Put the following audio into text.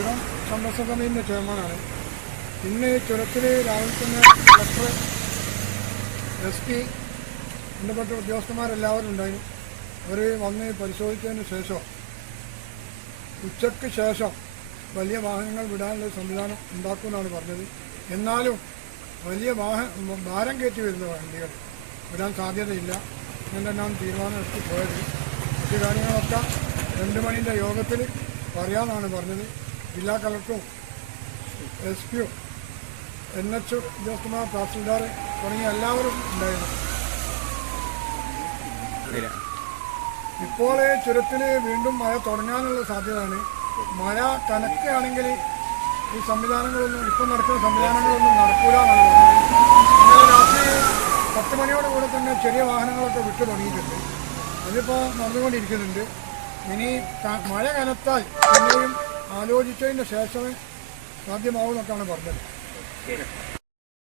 ചുരം സംരക്ഷണ സമിതിൻ്റെ ചെയർമാനാണ്. ഇന്ന് ചുരത്തിൽ രാവിലെ തന്നെ കളക്ടർ, SP, ബന്ധപ്പെട്ട ഉദ്യോഗസ്ഥന്മാരെല്ലാവരും ഉണ്ടായിരുന്നു. അവർ വന്ന് പരിശോധിച്ചതിന് ശേഷം ഉച്ചയ്ക്ക് ശേഷം വലിയ വാഹനങ്ങൾ വിടാനുള്ള സംവിധാനം ഉണ്ടാക്കുമെന്നാണ് പറഞ്ഞത്. എന്നാലും വലിയ ഭാരം കയറ്റി വരുന്ന വണ്ടികൾ വിടാൻ സാധ്യതയില്ല എന്നെല്ലാം തീരുമാനമെടുത്ത് പോയത്. മറ്റു കാര്യങ്ങളൊക്കെ 2 മണിൻ്റെ യോഗത്തിൽ പറയാമെന്നാണ് പറഞ്ഞത്. ജില്ലാ കളക്ടറും SP-യും NH ഉദ്യോഗസ്ഥന്മാർ, തഹസിൽദാർ തുടങ്ങിയ എല്ലാവരും ഉണ്ടായിരുന്നു. ഇപ്പോൾ ചുരത്തിൽ വീണ്ടും മഴ തുടങ്ങാനുള്ള സാധ്യതയാണ്. മഴ കനക്കുകയാണെങ്കിൽ ഈ സംവിധാനങ്ങളൊന്നും, ഇപ്പം നടക്കുന്ന സംവിധാനങ്ങളൊന്നും നടക്കൂല എന്നാണ് പറഞ്ഞത്. ഇന്നലെ രാത്രി 10 മണിയോടുകൂടെ തന്നെ ചെറിയ വാഹനങ്ങളൊക്കെ വിട്ടു തുടങ്ങിയിട്ടുണ്ട്. അതിപ്പോൾ നടന്നുകൊണ്ടിരിക്കുന്നുണ്ട്. ഇനി മഴ കനത്താൽ പിന്നെയും ആലോചിച്ചതിന് ശേഷമേ സാധ്യമാവുമെന്നൊക്കെയാണ് പറഞ്ഞത്.